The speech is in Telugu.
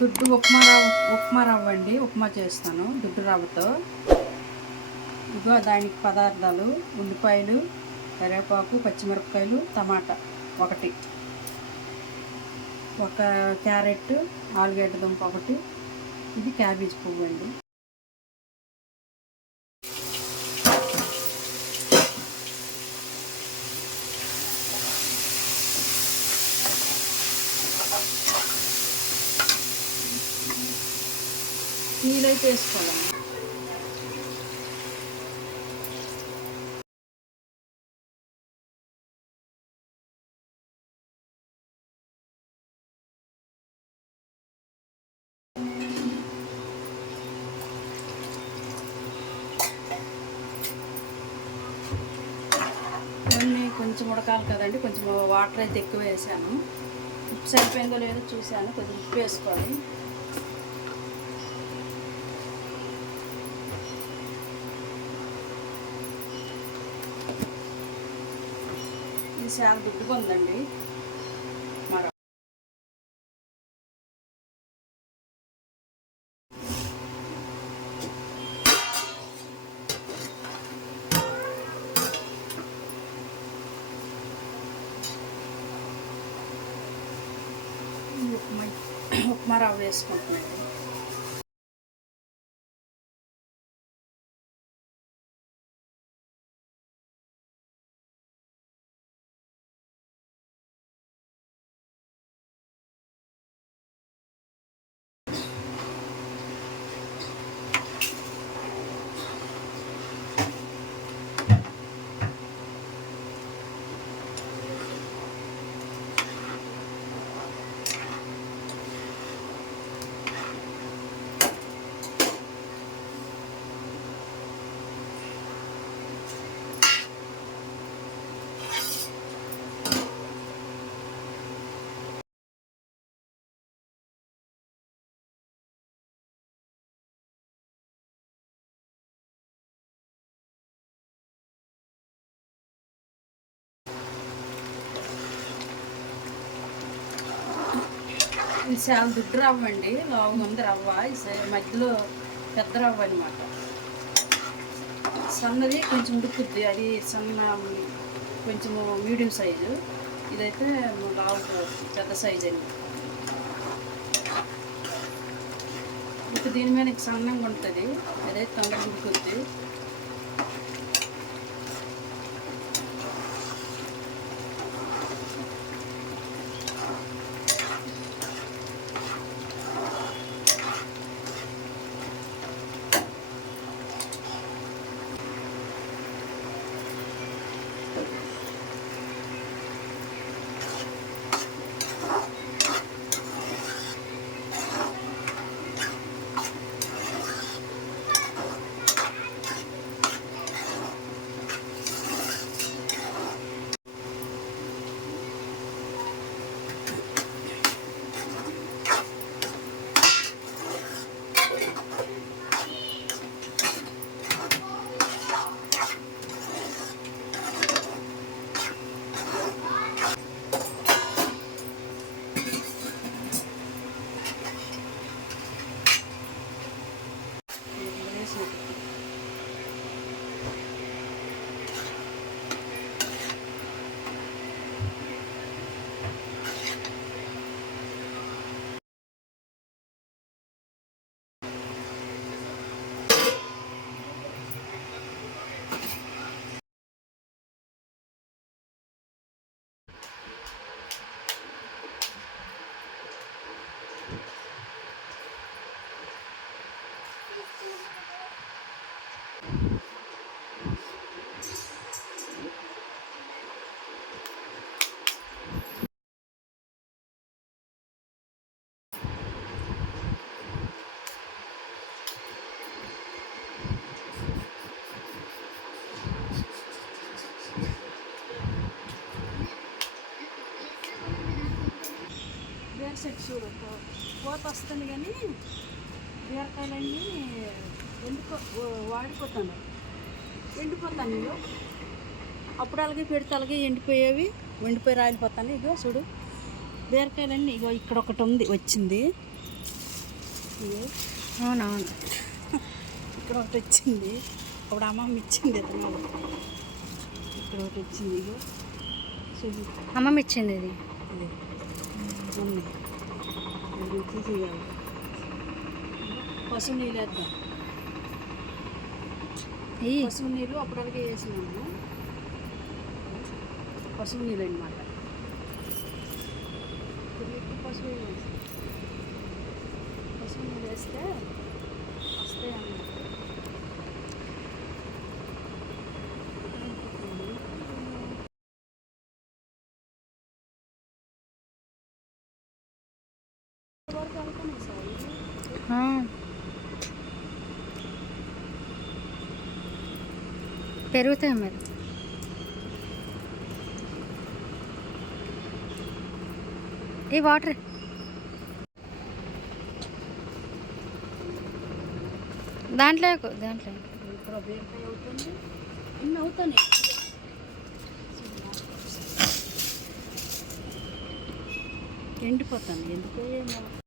దుడ్డు ఉప్మా రవ్వ ఉప్మా రవ్వ అండి ఉప్మా చేస్తాను దుడ్డు రవ్వతో. ఇదిగో దానికి పదార్థాలు ఉల్లిపాయలు కరివేపాకు పచ్చిమిరపకాయలు టమాటా ఒకటి. ఒక క్యారెట్ ఆలుగడ్డ దుంప ఒకటి. ఇది క్యాబేజ్ పువ్వు అండి. నీళ్ళైతే వేసుకోవాలి. కొంచెం ఉడకాలి కదండి కొంచెం వాటర్ అయితే ఎక్కువ వేసాను. ఉప్పు సరిపోయిందో లేదో చూశాను కొంచెం ఉప్పు వేసుకోవాలి. ఇది చాలా దుడ్డుగా ఉందండి. ఉప్మా ఉప్మా రవ్వ వేసుకుంటున్నాను. ఇది చాలా దుడ్డు రవ్వ అండి లావు ముందు రవ్వ మధ్యలో పెద్ద రవ్వ అనమాట సన్నది కొంచెం ఉడుకుద్ది. అది సన్న కొంచెం మీడియం సైజు. ఇదైతే లావు పెద్ద సైజు అండి. ఇప్పుడు దీని మీద సన్నంగా ఉంటుంది. అదైతే తొందరగా ఉడుకుద్ది. Gerçek şu olur. Bu atasını gelin. బీరకాయలన్నీ ఎండిపో ఓ- వాడిపోతాను. ఎండిపోతాను ఇగో. అప్పుడు అలాగే పెడితే అలాగే ఎండిపోయేవి ఎండిపోయి రాలిపోతాను. ఇగో చూడు. బీరకాయలన్నీ ఇగో ఇక్కడ ఒకటి ఉంది వచ్చింది. అవునవును ఇక్కడ ఒకటి వచ్చింది. అప్పుడు అమ్మమ్మ ఇచ్చింది ఇతను ఇక్కడ ఒకటి వచ్చింది ఇగో. చూడు. అమ్మమ్మ ఇచ్చింది ఇది. ఇది తీసేయాలి. పసుపు నీళ్ళు వేద్దాం. ఈ పసుపు నీళ్ళు అప్పటికే వేసినాము. పసుపు నీళ్ళు అనమాట పసుపు నీళ్ళు పసుపు నీళ్ళు వేస్తే వస్తాయి అన్నమాట. వరకు పెరుగుతాయి మరి. ఈ వాటర్. దాంట్లో దాంట్లో. అవుతుంది ఎండిపోతాను ఎందుకు ఏమో.